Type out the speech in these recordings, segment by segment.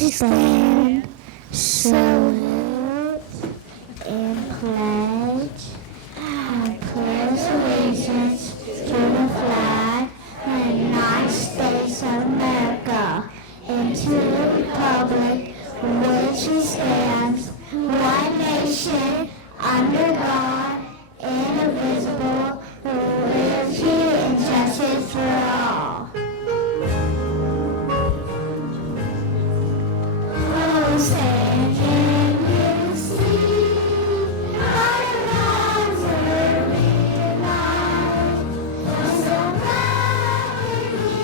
we stand, salute, and pledge. I pledge allegiance to the flag of the United States of America and to the republic which it stands, one nation, under God, indivisible, with liberty and justice for all. Oh, say, can you see our lives are realized? I'm so glad we're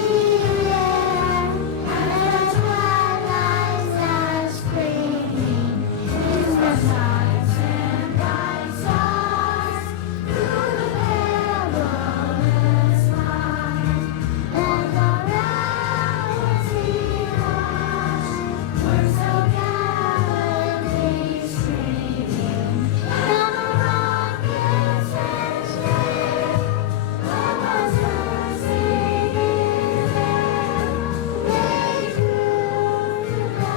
there, and the twilights are screaming to the stars and bright stars through the perilous skies. And around us we watch, we're so gallantly streaming, and the rockets and ships of us are singing there. They through the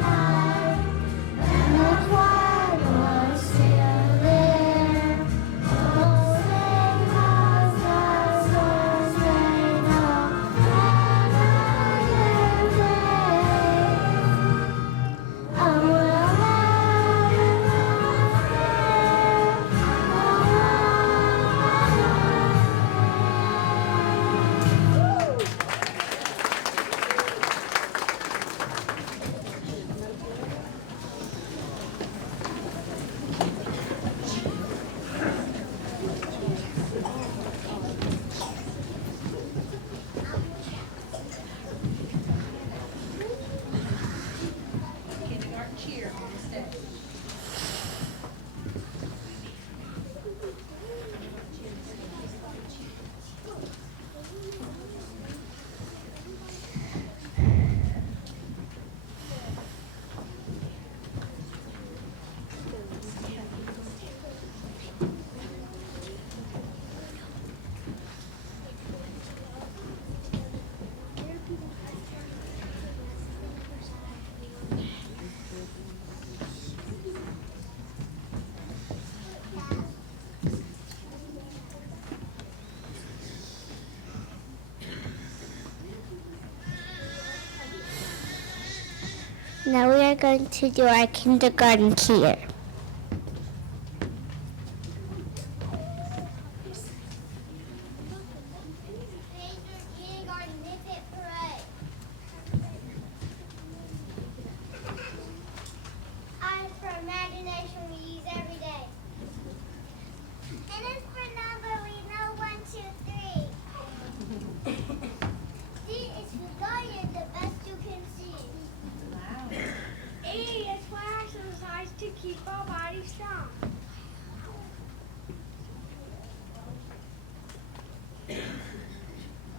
night, and the twilight was still there. Oh, sing us the stars they know, and another day. Oh, we'll Kindergarten cheer on the stage. Now we are going to do our kindergarten cheer. Kindergarten Benefit Parade. Eyes for imagination we use every day. And it's for number we know 1, 2, 3. C is for guided the best you can see. Wow. E is for exercise to keep our body strong.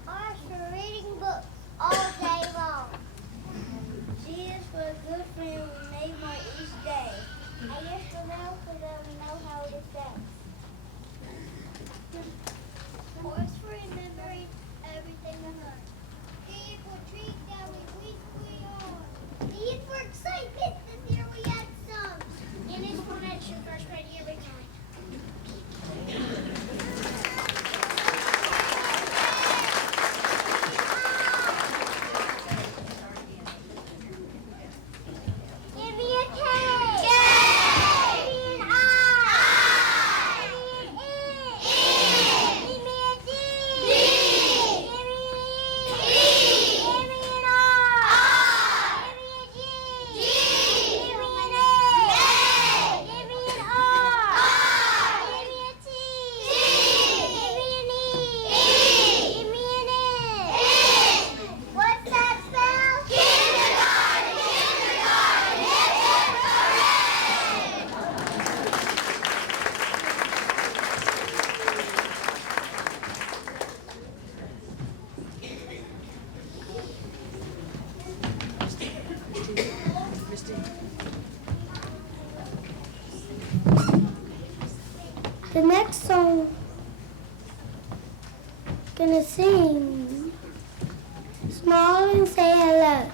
R is for reading books all day long. G is for a good friend we make one each day. A is for know so that we know how it affects. O is for remembering everything we learned. T is for treat that we weekly on. D is for excitement this year we had some. N is for next year first grade every time. Give me a K. K. Give me an I. Give me an E. Give me a D. Give me an E. Give me an R. Give me a G. Give me an A. Give me an R. Give me a T. Give me an E. Give me an N. What's that spell? Kindergarten. Kindergarten. The next song gonna sing small and say hello.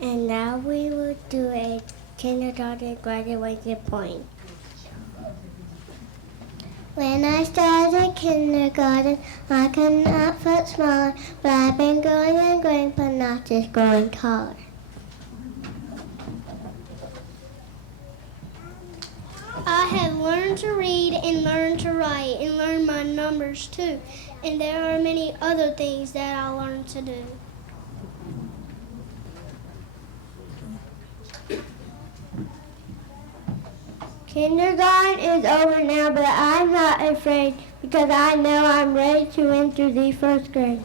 And now we will do a kindergarten graduation poem. When I started kindergarten, I could not put smaller, but I've been growing and growing, but not just growing taller. I have learned to read and learned to write and learned my numbers too. And there are many other things that I learned to do. Kindergarten is over now, but I'm not afraid because I know I'm ready to enter the first grade.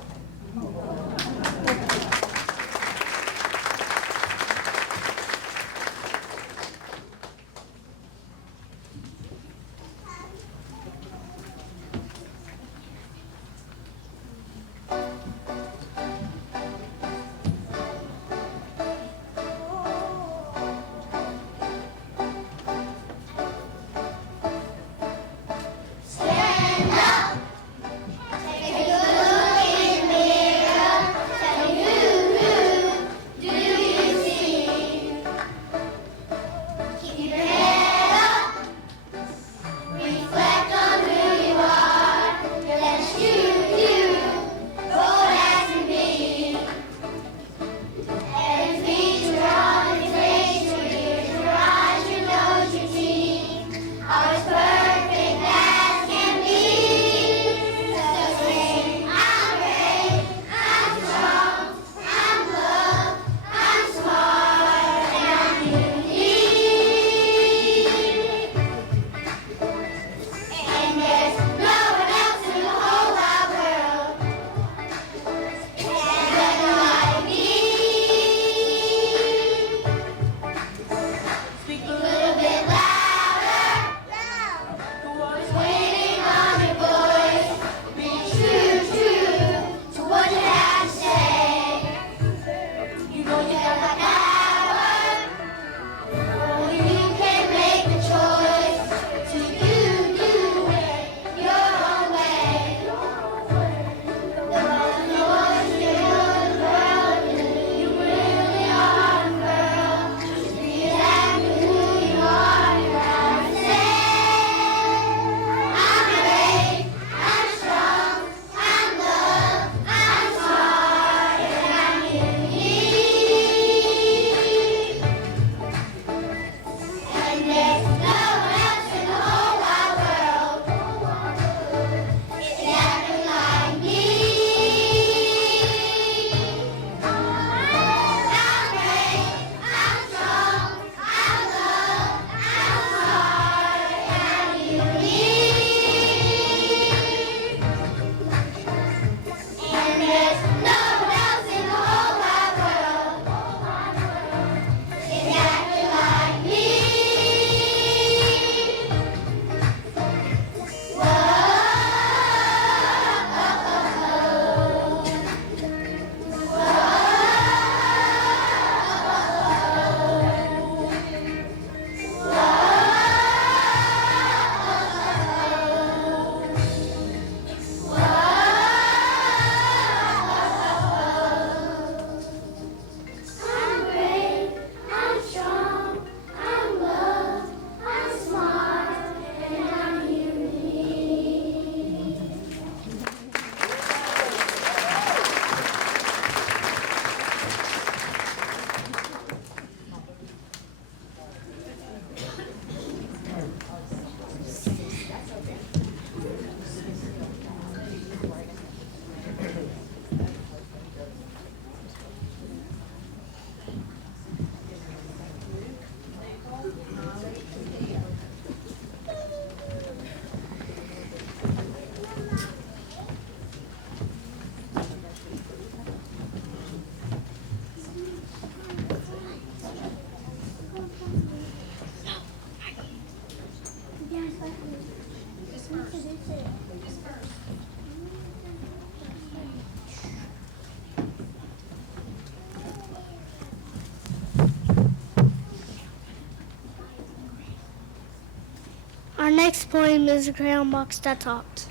Our next poem is The Crayon Box That Talked.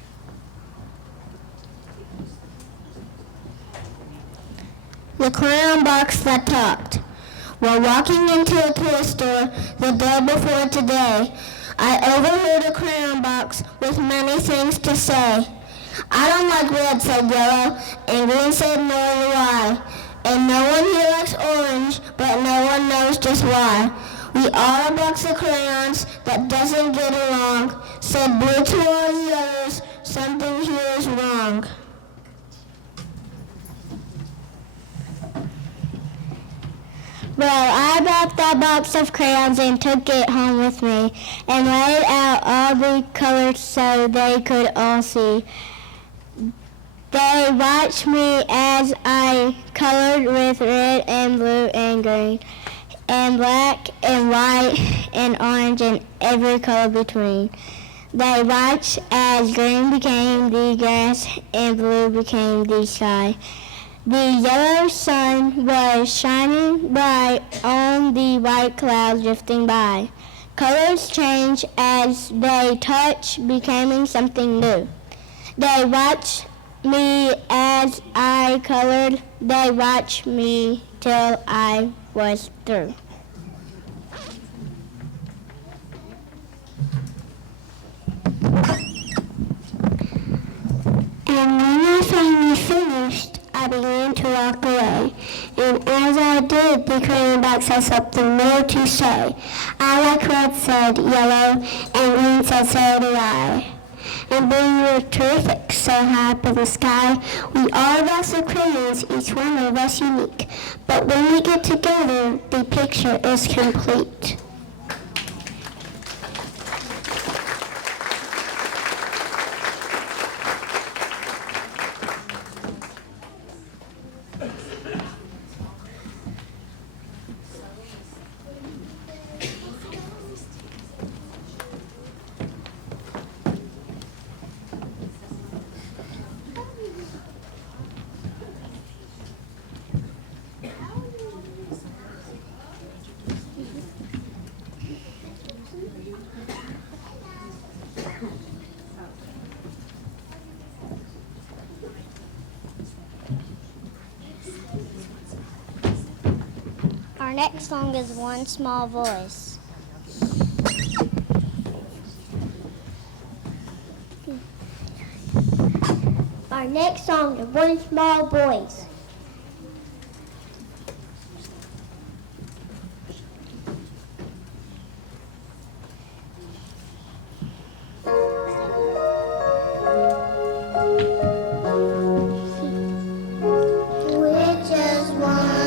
The crayon box that talked. While walking into a toy store the day before today, I overheard a crayon box with many things to say. I don't like red, said yellow, and green said nor do I. And no one here likes orange, but no one knows just why. We are a box of crayons that doesn't get along, said blue to all the others, something here is wrong. Well, I brought that box of crayons and took it home with me and laid out all the colors so they could all see. They watched me as I colored with red and blue and green and black and white and orange and every color between. They watched as green became the grass and blue became the sky. The yellow sun was shining bright on the white clouds drifting by. Colors changed as they touched, becoming something new. They watched me as I colored. They watched me till I was through. And when I finally finished, I began to walk away, and as I did, the crayon box had something more to say. I like red, said yellow, and green said so do I. And blue, you're terrific, so high up in the sky. We are a box of crayons, each one of us unique. But when we get together, the picture is complete. Our next song is One Small Voice. Our next song is One Small Voice. Just one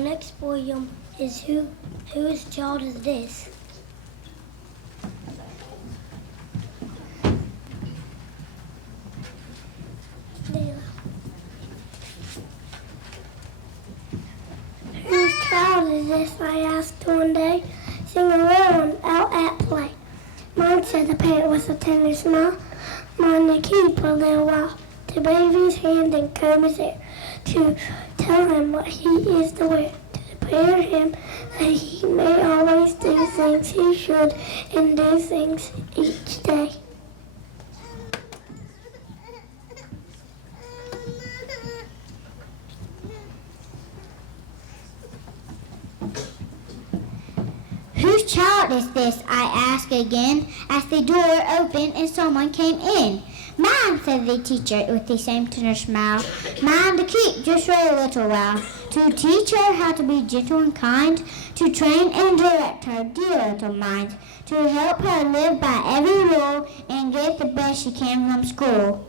next poem is Whose Child Is This? Whose child is this? I asked one day. Sing around out at play. Mine, said the parrot with a tender smile. Mine to keep a little while, to bathe his hand and comb his hair, to tell him what he is to wear, to prepare him that he may always do things he should and do things each day. Whose child is this? I asked again, as the door opened and someone came in. Mine, said the teacher with the same tender smile. Mine to keep just for a little while, to teach her how to be gentle and kind, to train and direct her dear little mind, to help her live by every rule and get the best she can from school.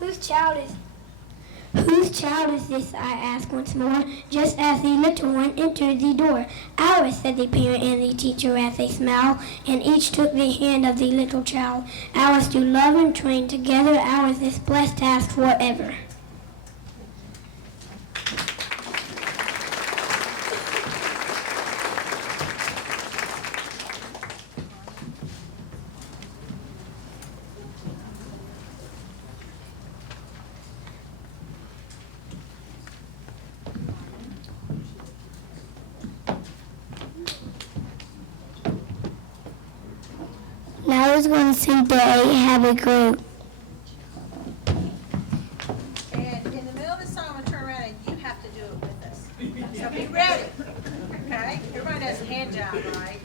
Whose child is this? I asked once more, just as the little one entered the door. Ours, said the parent and the teacher as they smiled, and each took the hand of the little child. Ours to love and train together, ours this blessed task forever. Now who's going to sing the Happy Group? And in the middle of the song, we'll turn around and you have to do it with us. So be ready. Okay? Everybody does a hand job, right?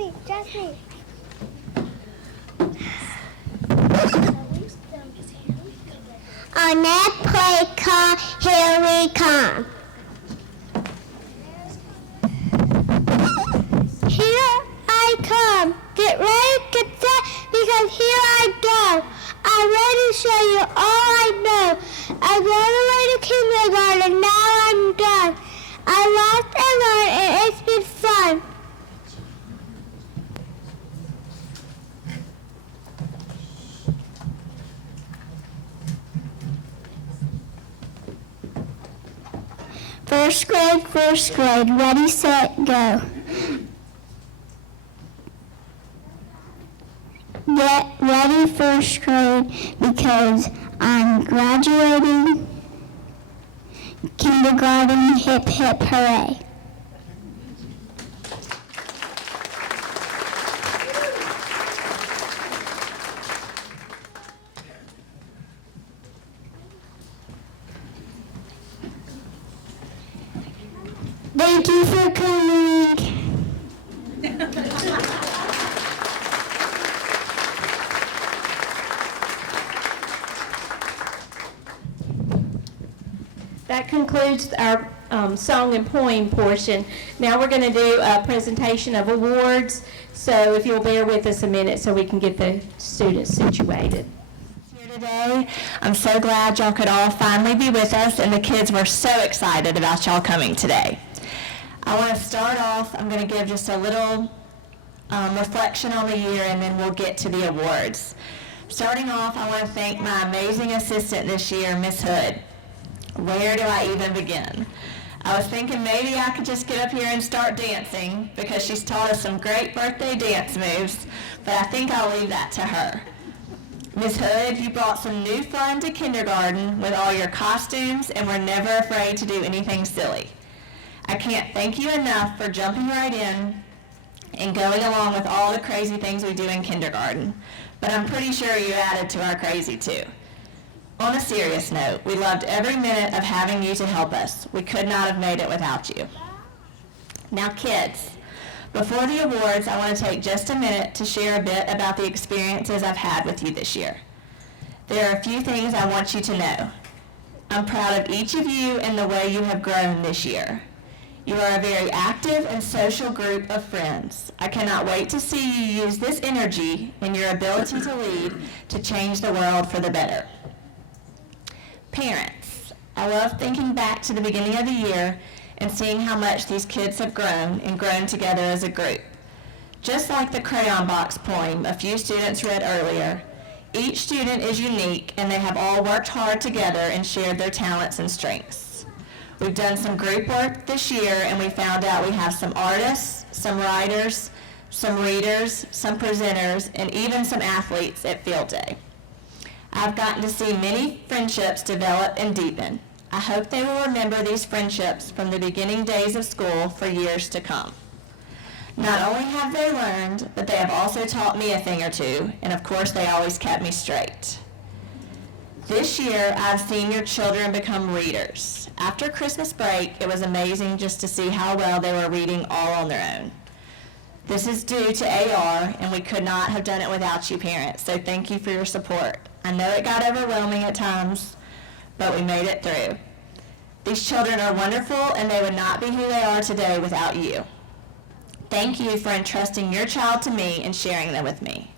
me, trust me. On that play called Here We Come. Here I come. Get ready, get set, because here I go. I'm ready to show you all I know. I've gone away to kindergarten, now I'm done. I laughed and learned, and it's been fun. First grade, ready, set, go. Get ready, first grade, because I'm graduating kindergarten, hip hip hooray. Thank you for coming. That concludes our song and poem portion. Now we're going to do a presentation of awards. So if you'll bear with us a minute so we can get the students situated. Here today, I'm so glad y'all could all finally be with us, and the kids were so excited about y'all coming today. I want to start off, I'm going to give just a little reflection on the year, and then we'll get to the awards. Starting off, I want to thank my amazing assistant this year, Miss Hood. Where do I even begin? I was thinking maybe I could just get up here and start dancing, because she's taught us some great birthday dance moves, but I think I'll leave that to her. Miss Hood, you brought some new fun to kindergarten with all your costumes, and were never afraid to do anything silly. I can't thank you enough for jumping right in and going along with all the crazy things we do in kindergarten, but I'm pretty sure you added to our crazy too. On a serious note, we loved every minute of having you to help us. We could not have made it without you. Now kids, before the awards, I want to take just a minute to share a bit about the experiences I've had with you this year. There are a few things I want you to know. I'm proud of each of you and the way you have grown this year. You are a very active and social group of friends. I cannot wait to see you use this energy and your ability to lead to change the world for the better. Parents, I love thinking back to the beginning of the year and seeing how much these kids have grown and grown together as a group. Just like the crayon box poem a few students read earlier, each student is unique and they have all worked hard together and shared their talents and strengths. We've done some group work this year and we found out we have some artists, some writers, some readers, some presenters, and even some athletes at field day. I've gotten to see many friendships develop and deepen. I hope they will remember these friendships from the beginning days of school for years to come. Not only have they learned, but they have also taught me a thing or two, and of course they always kept me straight. This year, I've seen your children become readers. After Christmas break, it was amazing just to see how well they were reading all on their own. This is due to AR, and we could not have done it without you parents, so thank you for your support. I know it got overwhelming at times, but we made it through. These children are wonderful, and they would not be who they are today without you. Thank you for entrusting your child to me and sharing them with me.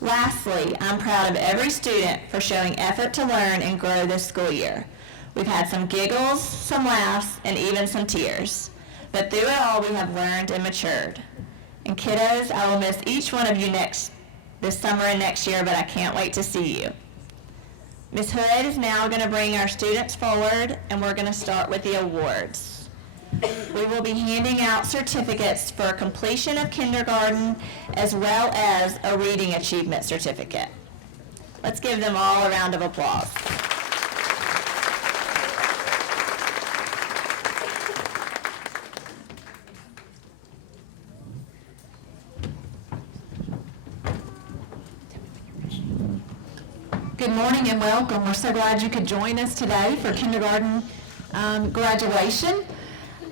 Lastly, I'm proud of every student for showing effort to learn and grow this school year. We've had some giggles, some laughs, and even some tears. But through it all, we have learned and matured. And kiddos, I will miss each one of you this summer and next year, but I can't wait to see you. Ms. Hood is now going to bring our students forward, and we're going to start with the awards. We will be handing out certificates for completion of kindergarten as well as a reading achievement certificate. Let's give them all a round of applause. Good morning and welcome. We're so glad you could join us today for kindergarten graduation.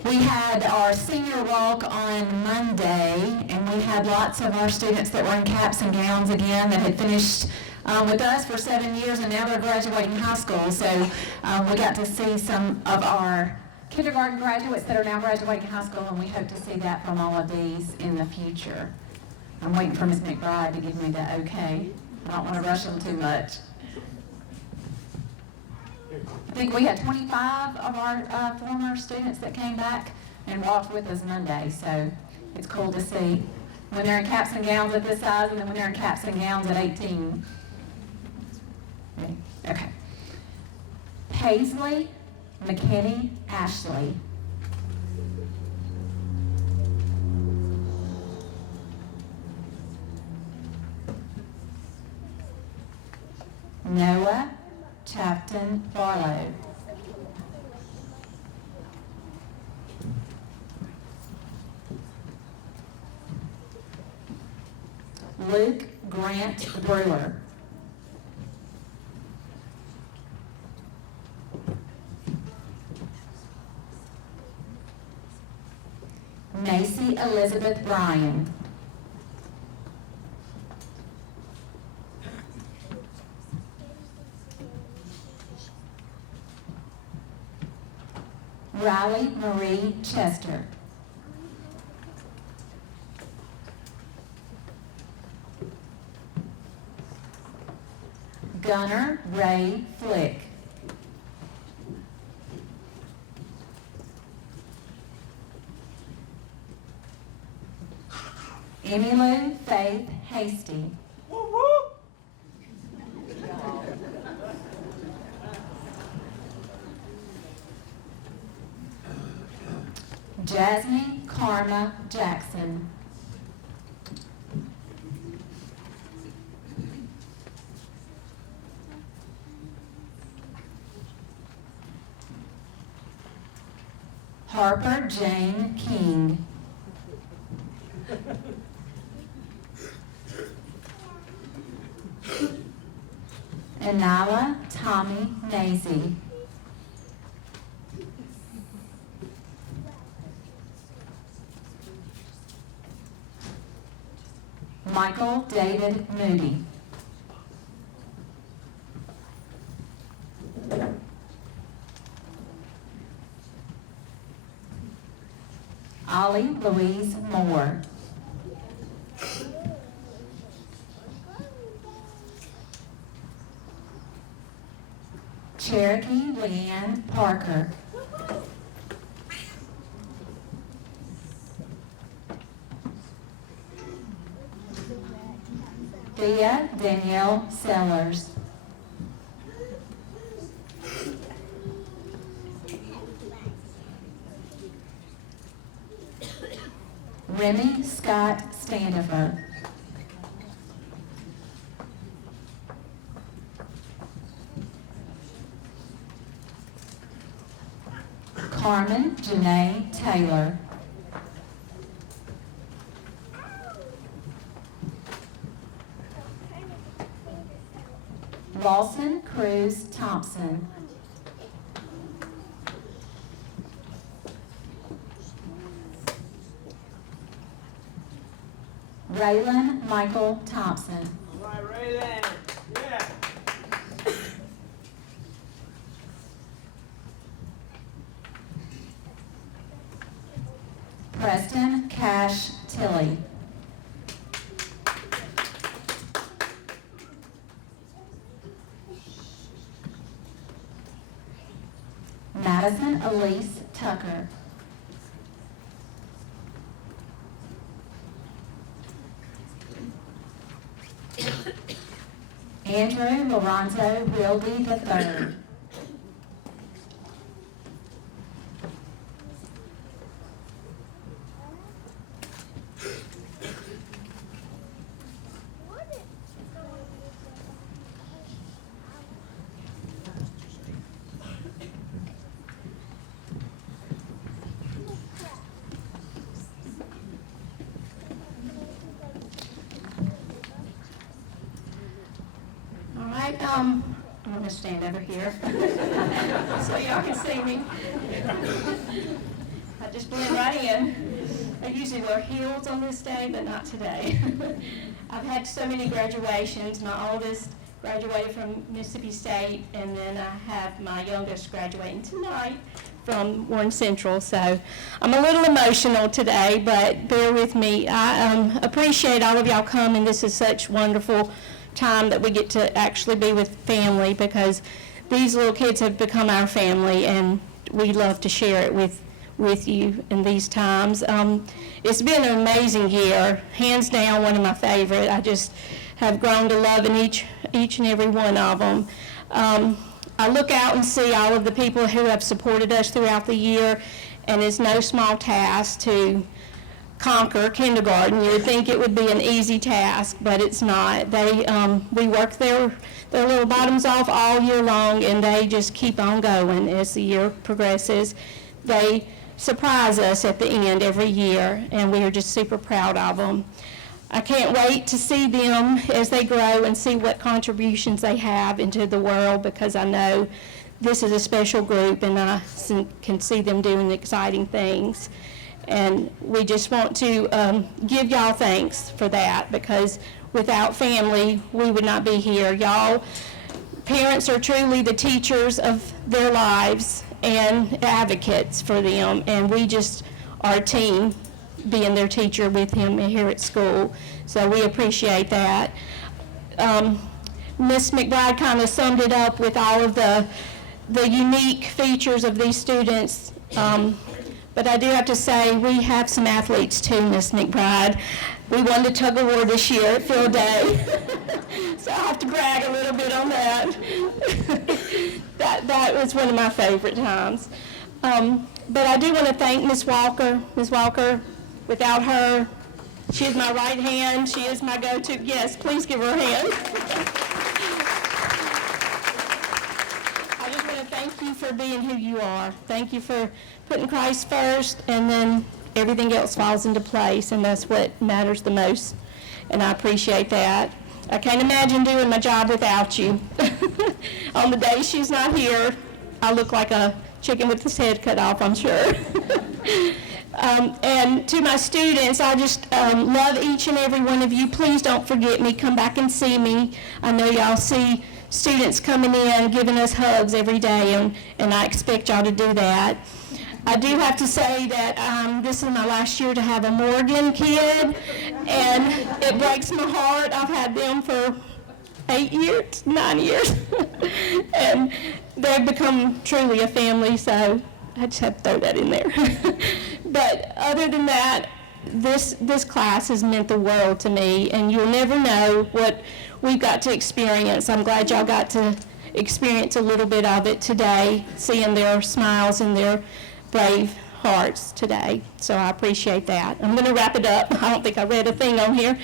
We had our senior walk on Monday, and we had lots of our students that were in caps and gowns again that had finished with us for 7 years, and now they're graduating high school. So we got to see some of our kindergarten graduates that are now graduating high school, and we hope to see that from all of these in the future. I'm waiting for Ms. McBride to give me the okay. I don't want to rush them too much. I think we had 25 of our former students that came back and walked with us Monday, so it's cool to see when they're in caps and gowns at this size and then when they're in caps and gowns at 18. Okay. Paisley McKinney Ashley. Noah Chapton Barlow. Luke Grant Brewer. Macy Elizabeth Bryan. Riley Marie Chester. Gunnar Ray Flick. Emmylou Faith Hasty. Jasmine Karma Jackson. Harper Jane King. Anila Tommy Nazy. Michael David Moody. Ollie Louise Moore. Cherokee Leanne Parker. Thea Danielle Sellers. Remy Scott Standifer. Carmen Janae Taylor. Lawson Cruz Thompson. Raylan Michael Thompson. All right, Raylan. Yeah. Preston Cash Tilley. Madison Elise Tucker. Andrew Lorenzo Wilby III. I'm going to stand over here so y'all can see me. I I just blend right in. I usually wear heels on this day, but not today. I've had so many graduations. My oldest graduated from Mississippi State, and then I have my youngest graduating tonight from Warren Central. So I'm a little emotional today, but bear with me. I appreciate all of y'all coming. This is such wonderful time that we get to actually be with family, because these little kids have become our family, and we love to share it with you in these times. It's been an amazing year, hands down one of my favorite. I just have grown to loving each and every one of them. I look out and see all of the people who have supported us throughout the year, and it's no small task to conquer kindergarten. You would think it would be an easy task, but it's not. We work their little bottoms off all year long, and they just keep on going as the year progresses. They surprise us at the end every year, and we are just super proud of them. I can't wait to see them as they grow and see what contributions they have into the world, because I know this is a special group, and I can see them doing exciting things. And we just want to give y'all thanks for that, because without family, we would not be here. Y'all, parents are truly the teachers of their lives and advocates for them, and we just are a team being their teacher with him here at school. So we appreciate that. Miss McBride kind of summed it up with all of the unique features of these students. But I do have to say, we have some athletes too, Miss McBride. We won the tug of war this year at field day. So I have to brag a little bit on that. That was one of my favorite times. But I do want to thank Miss Walker. Miss Walker, without her, she is my right hand. She is my go-to. Yes, please give her a hand. I just want to thank you for being who you are. Thank you for putting Christ first, and then everything else falls into place, and that's what matters the most. And I appreciate that. I can't imagine doing my job without you. On the day she's not here, I look like a chicken with his head cut off, I'm sure. And to my students, I just love each and every one of you. Please don't forget me. Come back and see me. I know y'all see students coming in, giving us hugs every day, and I expect y'all to do that. I do have to say that this is my last year to have a Morgan kid, and it breaks my heart. I've had them for 9 years, and they've become truly a family, so I just have to throw that in there. But other than that, this class has meant the world to me, and you'll never know what we've got to experience. I'm glad y'all got to experience a little bit of it today, seeing their smiles and their brave hearts today. So I appreciate that. I'm going to wrap it up. I don't think I read a thing on here.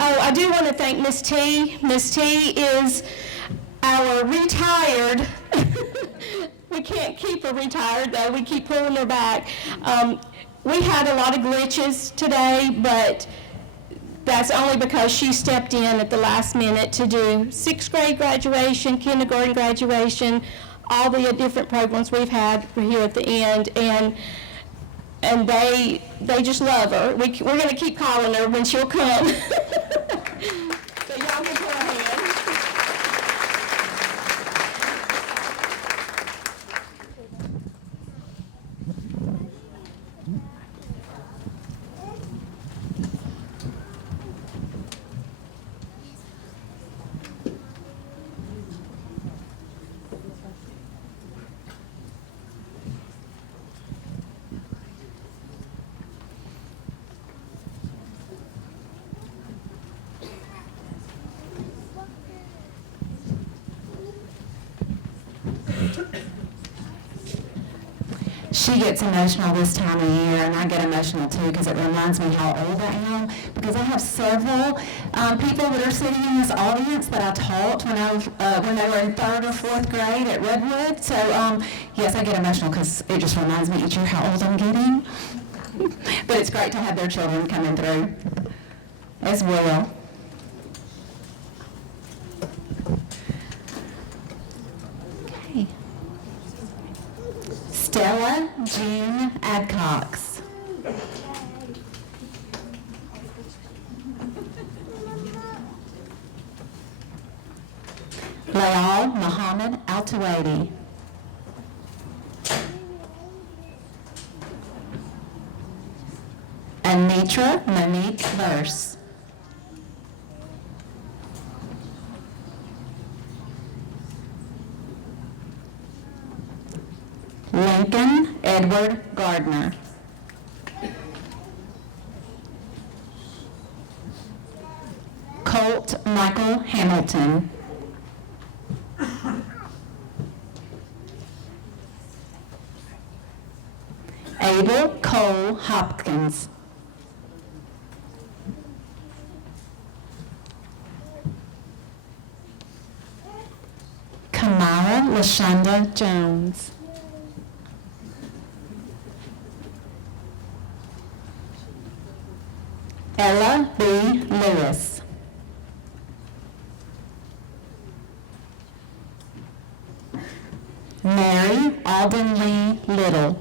Oh, I do want to thank Miss T. Miss T is our retired. We can't keep her retired, though. We keep pulling her back. We had a lot of glitches today, but that's only because she stepped in at the last minute to do 6th grade graduation, kindergarten graduation, all the different programs we've had here at the end, and they just love her. We're going to keep calling her when she'll come. So y'all give her a hand. She gets emotional this time of year, and I get emotional too, because it reminds me how old I am, because I have several people that are sitting in this audience that I taught when they were in 3rd or 4th grade at Redwood. So yes, I get emotional because it just reminds me each year how old I'm getting. But it's great to have their children coming through as well. Stella Jean Adcox. Layal Muhammad Altawaidi. Anitra Monique Verse. Lincoln Edward Gardner. Colt Michael Hamilton. Abel Cole Hopkins. Kamara Lashonda Jones. Ella B. Lewis. Mary Alden Lee Little.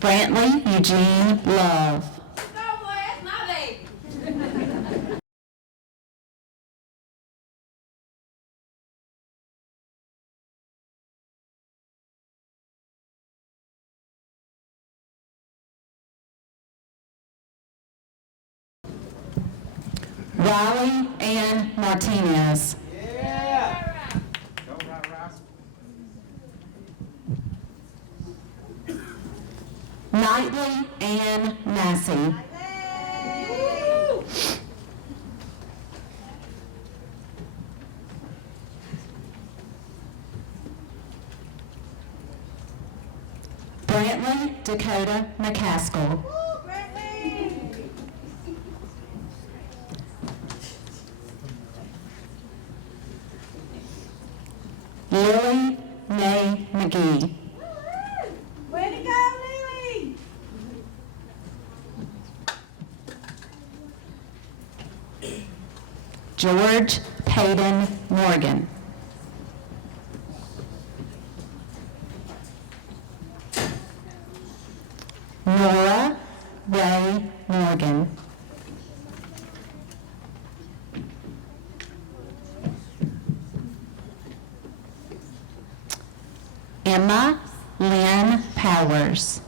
Brantley Eugene Love. Riley Ann Martinez. Yeah. Knightley Ann Massey. Brantley Dakota McCaskill. Lily Mae McGee. Way to go, Lily! George Payton Morgan. Nora Ray Morgan. Emma Lynn Powers.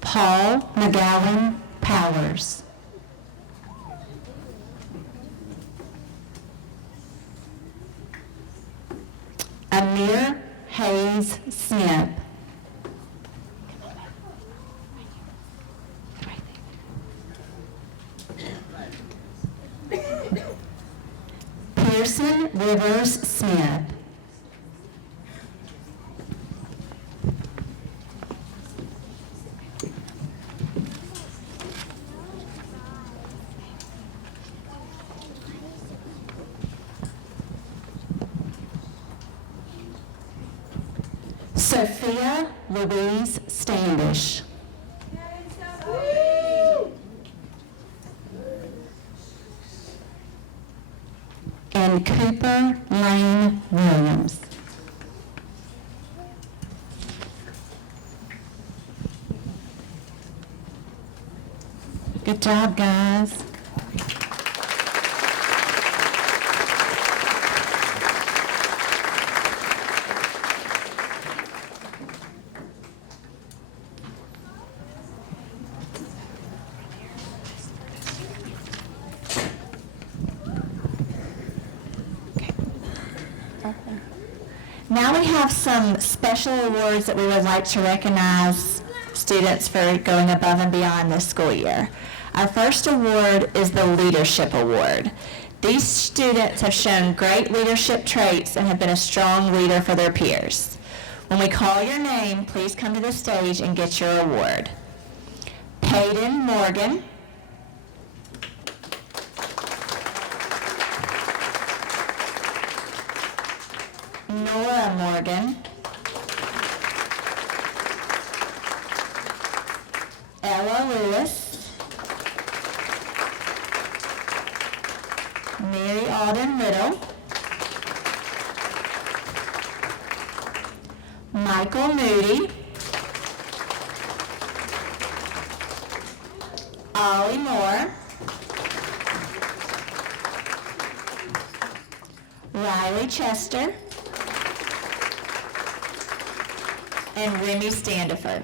Paul McGowan Powers. Amir Hayes Smith. Pearson Rivers Smith. Sophia Louise Standish. And Cooper Lane Williams. Good job, guys. Now we have some special awards that we would like to recognize students for going above and beyond this school year. Our first award is the Leadership Award. These students have shown great leadership traits and have been a strong leader for their peers. When we call your name, please come to the stage and get your award. Peyton Morgan. Nora Morgan. Ella Lewis. Alden Little, Michael Moody, Ollie Moore, Riley Chester, and Remy Standifer.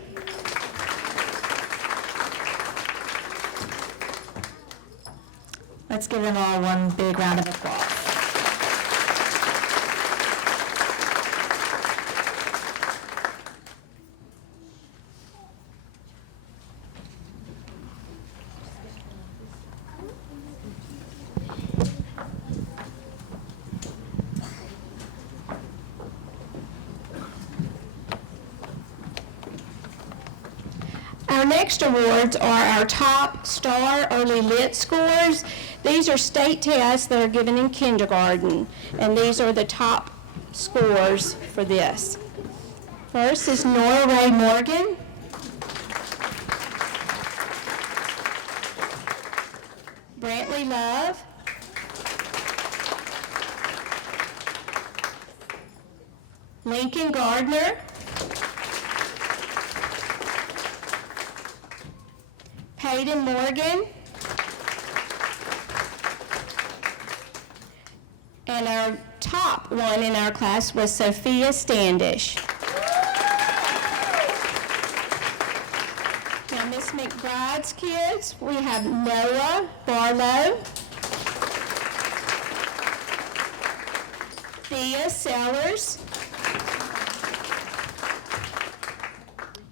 Let's give them all one big round of applause. Our next awards are our top STAR Early Lit scores. These are state tests that are given in kindergarten, and these are the top scores for this. First is Nora Ray Morgan. Brantley Love. Lincoln Gardner. Hayden Morgan, and our top one in our class was Sophia Standish. Now, Miss McBride's kids, we have Noah Barlow, Thea Sellers,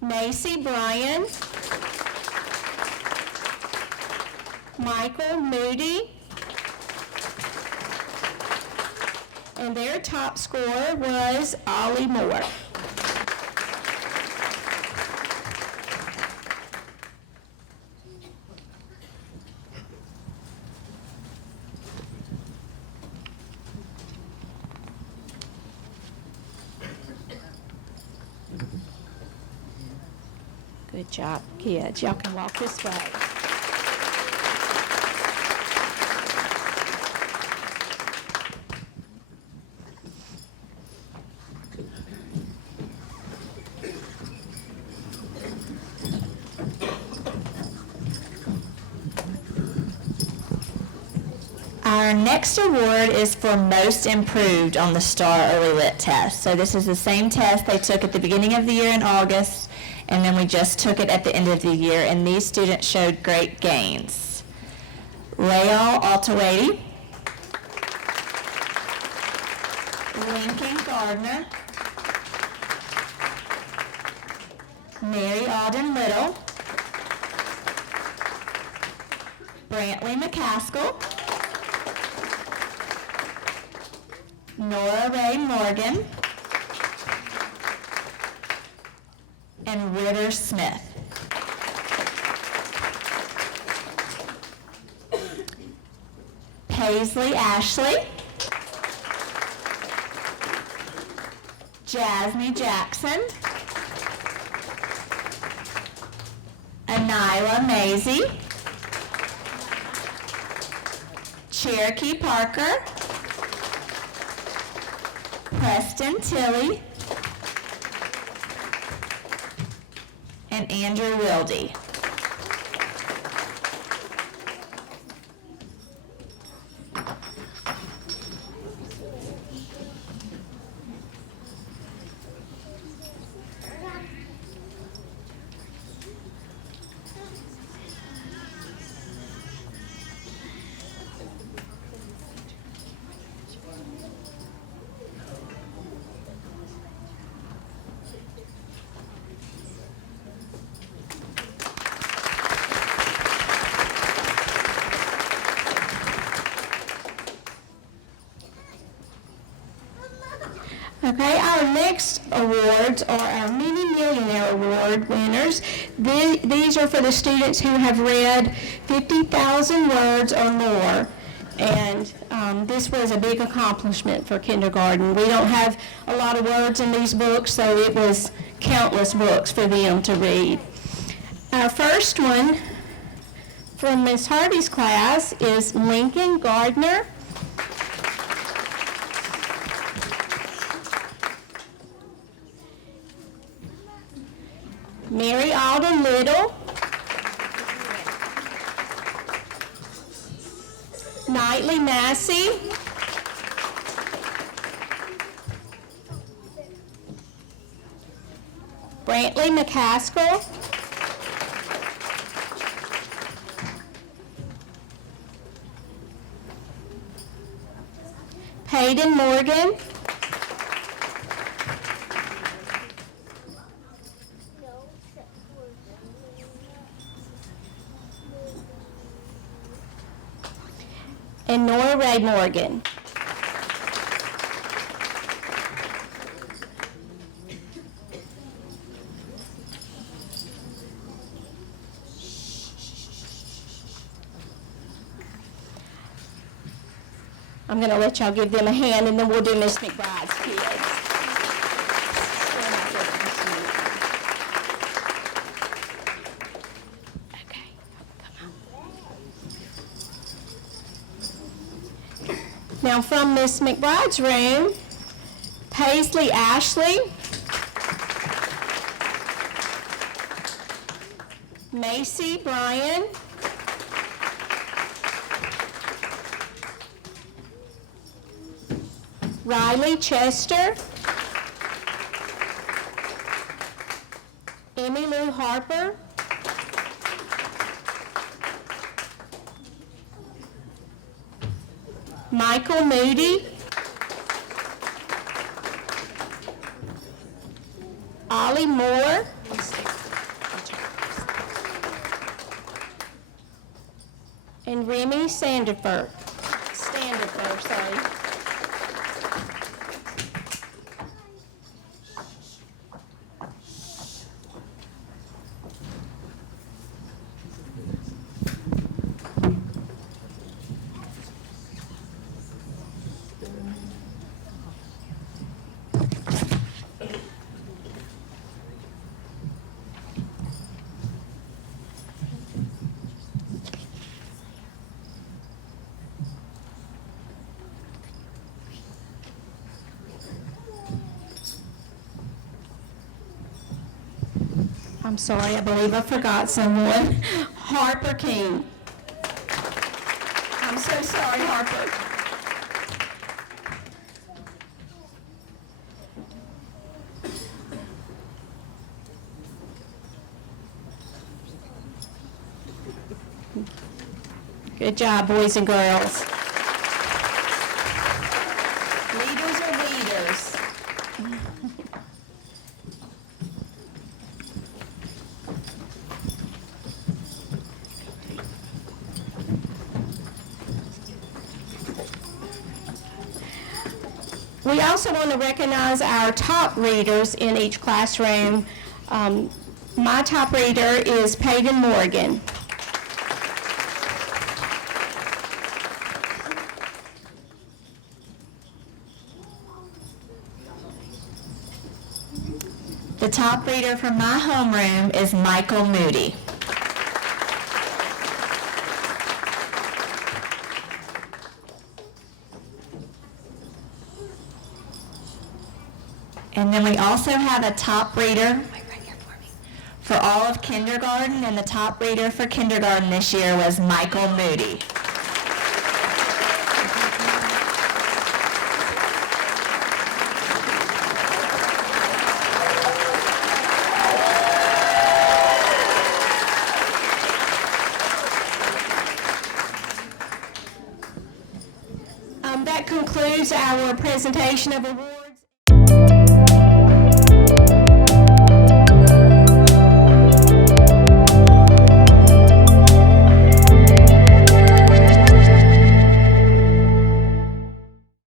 Macy Bryan, Michael Moody, and their top score was Ollie Moore. Good job, kids. Y'all can walk this way. Our next award is for Most Improved on the STAR Early Lit test. So this is the same test they took at the beginning of the year in August, and then we just took it at the end of the year, and these students showed great gains. Rayal Altawady, Lincoln Gardner, Mary Alden Little, Brantley McCaskill, Nora Ray Morgan, and Ritter Smith. Paisley Ashley, Jasmine Jackson, Anila Maisie, Cherokee Parker, Preston Tilley, and Andrew Wilde. Okay, our next awards are our Mini Millionaire Award winners. These are for the students who have read 50,000 words or more. And this was a big accomplishment for kindergarten. We don't have a lot of words in these books, so it was countless books for them to read. Our first one from Miss Harvey's class is Lincoln Gardner. Mary Alden Little, Knightley Massey, Brantley McCaskill, Peyton Morgan, and Nora Ray Morgan. I'm going to let y'all give them a hand, and then we'll do Miss McBride's kids. Okay, come on. Now from Miss McBride's room, Paisley Ashley, Macy Bryan, Riley Chester, Emmy Lou Harper, Michael Moody, Ollie Moore, and Remy Standifer, sorry. I'm sorry, I believe I forgot someone. Harper King. I'm so sorry, Harper. Good job, boys and girls. Leaders are leaders. We also want to recognize our top readers in each classroom. My top reader is Peyton Morgan. The top reader from my homeroom is Michael Moody. And then we also have a top reader for all of kindergarten, and the top reader for kindergarten this year was Michael Moody. That concludes our presentation of awards.